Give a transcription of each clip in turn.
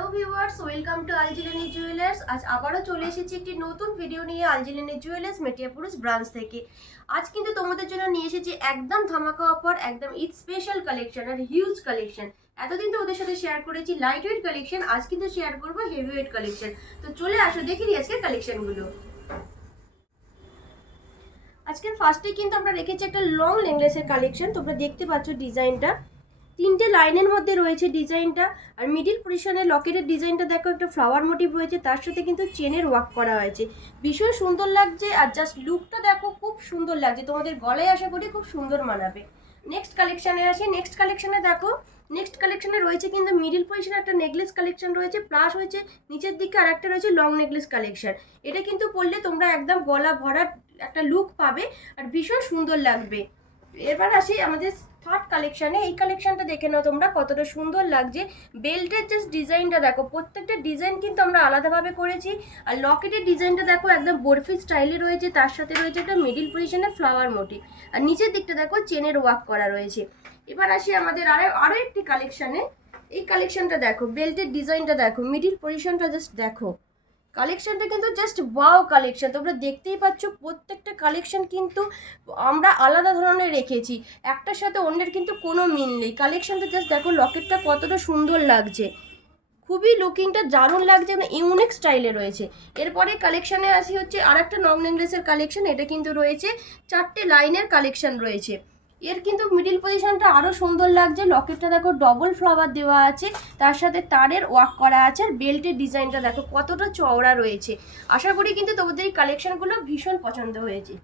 Hello viewers, welcome to Aljilani jewellers. আজ আবারও চলে এসেছি একটি নতুন ভিডিও নিয়ে আলজিলেনি জুয়েলার্স মেটিয়াপুরুষ ব্রাঞ্চ থেকে। আজ কিন্তু তোমাদের জন্য নিয়ে এসেছি একদম ধামাকা অফার, একদম ঈদ স্পেশাল কালেকশন আর হিউজ কালেকশন। এতদিন তো ওদের সাথে শেয়ার করেছি লাইট ওয়েট কালেকশন, আজ কিন্তু শেয়ার করবো হেভি ওয়েট কালেকশন। তো চলে আসো দেখে নিই আজকের কালেকশনগুলো। আজকের ফার্স্টে কিন্তু আমরা রেখেছি একটা লং নেকলেসের কালেকশন। তোমরা দেখতে পাচ্ছ ডিজাইনটা তিনটে লাইনের মধ্যে রয়েছে ডিজাইনটা। আর মিডিল পজিশনে লকেটের ডিজাইনটা দেখো, একটা ফ্লাওয়ার মোটিভ রয়েছে, তার সাথে কিন্তু চেনের ওয়ার্ক করা হয়েছে, ভীষণ সুন্দর লাগছে। আর জাস্ট লুকটা দেখো, খুব সুন্দর লাগছে, তোমাদের গলায় আশা করি খুব সুন্দর মানাবে। নেক্সট কালেকশানে আসি। নেক্সট কালেকশানে দেখো, নেক্সট কালেকশানে রয়েছে কিন্তু মিডিল পজিশনে একটা নেকলেস কালেকশন রয়েছে, প্লাস হয়েছে নিচের দিকে আর একটা রয়েছে লং নেকলেস কালেকশন। এটা কিন্তু পরলে তোমরা একদম গলা ভরা একটা লুক পাবে আর ভীষণ সুন্দর লাগবে। এবার আসি আমাদের থার্ড কালেকশানে। এই কালেকশানটা দেখে নাও তোমরা কতটা সুন্দর লাগছে। বেল্টের জাস্ট ডিজাইনটা দেখো, প্রত্যেকটা ডিজাইন কিন্তু আমরা আলাদাভাবে করেছি। আর লকেটের ডিজাইনটা দেখো একদম বরফি স্টাইলে রয়েছে, তার সাথে রয়েছে একটা মিডিল পজিশনে ফ্লাওয়ার মোটিভ, আর নিচের দিকটা দেখো চেনের ওয়ার্ক করা রয়েছে। এবার আসি আমাদের আরও একটি কালেকশানে। এই কালেকশানটা দেখো, বেল্টের ডিজাইনটা দেখো, মিডিল পজিশনটা জাস্ট দেখো, কালেকশনটা কিন্তু জাস্ট ওয়াও কালেকশন। তোমরা দেখতেই পাচ্ছ প্রত্যেকটা কালেকশন কিন্তু আমরা আলাদা ধরনের রেখেছি, একটার সাথে অন্যের কিন্তু কোনো মিল নেই। কালেকশনটা জাস্ট দেখো, লকেটটা কতটা সুন্দর লাগছে, খুবই লুকিংটা দারুণ লাগছে, মানে ইউনিক স্টাইলে রয়েছে। এরপরে কালেকশানে আসি হচ্ছে আর একটা লং নেকলেসের কালেকশন। এটা কিন্তু রয়েছে চারটে লাইনের কালেকশন রয়েছে। এর কিন্তু মিডিল পজিশনটা আরও সুন্দর লাগছে, লকেটটা দেখো ডবল ফ্লাওয়ার দেওয়া আছে, তার সাথে তারের ওয়ার্ক করা আছে, আর বেল্টের ডিজাইনটা দেখো কতটা চওড়া রয়েছে। আশা করি কিন্তু তোমাদের এই কালেকশনগুলো ভীষণ পছন্দ হয়েছে।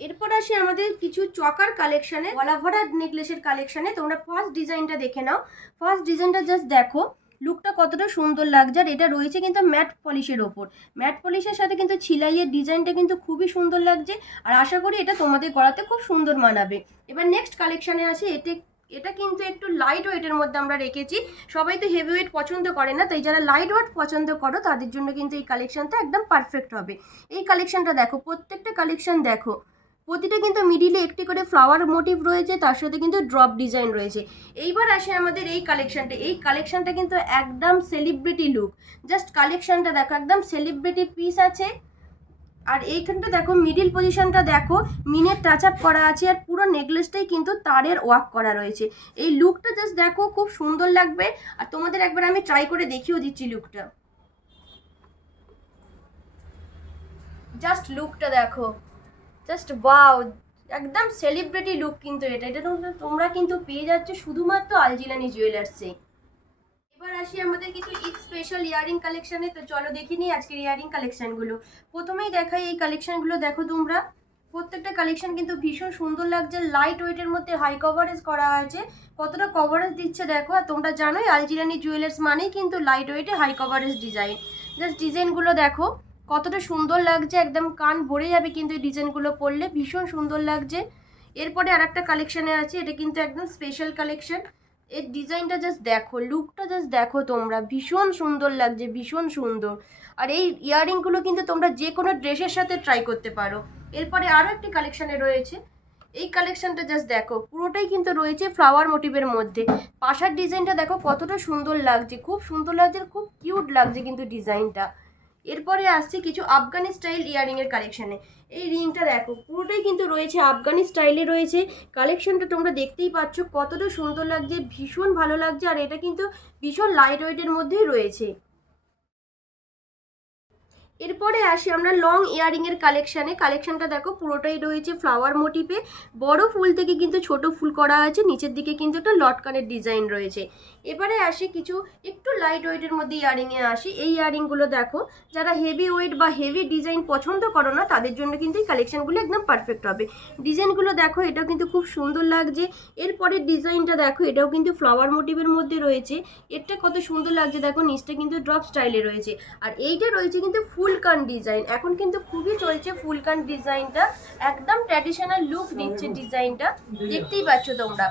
এরপর আসি আমাদের কিছু চকার কালেকশানে, গলা ভরা নেকলেসের কালেকশানে। তোমরা ফার্স্ট ডিজাইনটা দেখে নাও। ফার্স্ট ডিজাইনটা জাস্ট দেখো, লুকটা কতটা সুন্দর লাগছে। আর এটা রয়েছে কিন্তু ম্যাট পলিশের ওপর, ম্যাট পলিশের সাথে কিন্তু ছিলাইয়ের ডিজাইনটা কিন্তু খুবই সুন্দর লাগছে, আর আশা করি এটা তোমাদের গলাতে খুব সুন্দর মানাবে। এবার নেক্সট কালেকশানে আসি। এটা কিন্তু একটু লাইট ওয়েটের মধ্যে আমরা রেখেছি। সবাই তো হেভি ওয়েট পছন্দ করে না, তাই যারা লাইট ওয়েট পছন্দ করো তাদের জন্য কিন্তু এই কালেকশানটা একদম পারফেক্ট হবে। এই কালেকশানটা দেখো, প্রত্যেকটা কালেকশান দেখো, প্রতিটা কিন্তু মিডিলে একটি করে ফ্লাওয়ার মোটিভ রয়েছে, তার সাথে কিন্তু ড্রপ ডিজাইন রয়েছে। এইবার আসে আমাদের এই কালেকশানটা। এই কালেকশানটা কিন্তু একদম সেলিব্রিটি লুক, জাস্ট কালেকশানটা দেখো, একদম সেলিব্রিটি পিস আছে। আর এইখানটা দেখো, মিডিল পজিশনটা দেখো, মিনের টাচ আপ করা আছে, আর পুরো নেকলেসটাই কিন্তু তারের ওয়ার্ক করা রয়েছে। এই লুকটা জাস্ট দেখো, খুব সুন্দর লাগবে। আর তোমাদের একবার আমি ট্রাই করে দেখিয়েও দিচ্ছি লুকটা, জাস্ট লুকটা দেখো, জাস্ট ওয়াও, একদম সেলিব্রিটি লুক কিন্তু এটা এটা তোমরা কিন্তু পেয়ে যাচ্ছ শুধুমাত্র আলজিলানি জুয়েলার্সে। এবার আসি আমাদের কিছু ঈদ স্পেশাল ইয়ারিং কালেকশানে। তো চলো দেখে নিই আজকের ইয়ারিং কালেকশানগুলো। প্রথমেই দেখাই এই কালেকশানগুলো দেখো তোমরা, প্রত্যেকটা কালেকশন কিন্তু ভীষণ সুন্দর লাগছে, লাইট ওয়েটের মধ্যে হাই কভারেজ করা হয়েছে, কতটা কভারেজ দিচ্ছে দেখো। আর তোমরা জানোই আলজিলানি জুয়েলার্স মানেই কিন্তু লাইট ওয়েটে হাই কভারেজ ডিজাইন। জাস্ট ডিজাইনগুলো দেখো কতটা সুন্দর লাগছে, একদম কান ভরে যাবে কিন্তু এই ডিজাইনগুলো পরলে, ভীষণ সুন্দর লাগছে। এরপরে আর একটা কালেকশানে আছে, এটা কিন্তু একদম স্পেশাল কালেকশন। এর ডিজাইনটা জাস্ট দেখো, লুকটা জাস্ট দেখো তোমরা, ভীষণ সুন্দর লাগছে, ভীষণ সুন্দর। আর এই ইয়াররিংগুলো কিন্তু তোমরা যে কোনো ড্রেসের সাথে ট্রাই করতে পারো। এরপরে আরও একটি কালেকশানে রয়েছে, এই কালেকশানটা জাস্ট দেখো, পুরোটাই কিন্তু রয়েছে ফ্লাওয়ার মোটিভের মধ্যে। পাশার ডিজাইনটা দেখো কতটা সুন্দর লাগছে, খুব সুন্দর লাগছে, খুব কিউট লাগছে কিন্তু ডিজাইনটা। এরপরে আসছে কিছু আফগানি স্টাইল ইয়াররিংয়ের কালেকশানে। এই রিংটা দেখো, পুরোটাই কিন্তু রয়েছে আফগানি স্টাইলে রয়েছে। কালেকশনটা তোমরা দেখতেই পাচ্ছ কতটা সুন্দর লাগছে, ভীষণ ভালো লাগছে। আর এটা কিন্তু ভীষণ লাইট ওয়েটের মধ্যেই রয়েছে। এরপরে আসি আমরা লং ইয়ারিংয়ের কালেকশানে। কালেকশানটা দেখো, পুরোটাই রয়েছে ফ্লাওয়ার মোটিভে, বড় ফুল থেকে কিন্তু ছোট ফুল করা আছে, নিচের দিকে কিন্তু একটা লটকানের ডিজাইন রয়েছে। এবারে আসি কিছু একটু লাইট ওয়েটের মধ্যে ইয়ারিংয়ে আসি। এই ইয়ারিংগুলো দেখো, যারা হেভি ওয়েট বা হেভি ডিজাইন পছন্দ করো না তাদের জন্য কিন্তু এই কালেকশানগুলো একদম পারফেক্ট হবে। ডিজাইনগুলো দেখো, এটাও কিন্তু খুব সুন্দর লাগছে। এরপরে ডিজাইনটা দেখো, এটাও কিন্তু ফ্লাওয়ার মোটিভের মধ্যে রয়েছে, এটা কত সুন্দর লাগছে দেখো, নিচটা কিন্তু ড্রপ স্টাইলে রয়েছে। আর এইটা রয়েছে কিন্তু ফুলকান ডিজাইন, এখন কিন্তু খুবই চলছে ফুলকান ডিজাইনটা, একদম ট্র্যাডিশনাল লুক দিচ্ছে ডিজাইনটা, দেখতেই পাচ্ছ তোমরা,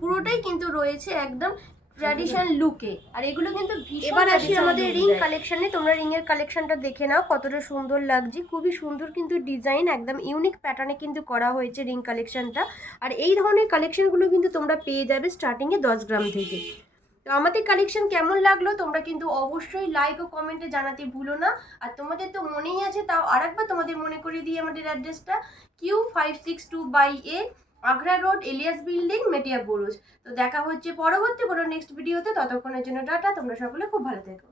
পুরোটাই কিন্তু রয়েছে একদম ট্র্যাডিশনাল লুকে। আর এগুলো কিন্তু এবার আসি আমাদের রিং কালেকশনে। তোমরা রিং এর কালেকশনটা দেখে নাও কতটা সুন্দর লাগছে, খুবই সুন্দর কিন্তু ডিজাইন, একদম ইউনিক প্যাটার্নে কিন্তু করা হয়েছে রিং কালেকশনটা। আর এই ধরনের কালেকশনগুলো কিন্তু তোমরা পেয়ে যাবে স্টার্টিংয়ে 10 গ্রাম থেকে। তো আমাদের কালেকশন কেমন লাগলো তোমরা কিন্তু অবশ্যই লাইক ও কমেন্টে জানাতে ভুলো না। আর তোমাদের তো মনেই আছে, তাও আরেকবার তোমাদের মনে করিয়ে দিই আমাদের অ্যাড্রেসটা Q562/A, Agra road, Elias building, Metiabruz. তো দেখা হচ্ছে পরবর্তী কোনো নেক্সট ভিডিওতে। ততক্ষণের জন্য টাটা, তোমরা সকলে খুব ভালো থেকো।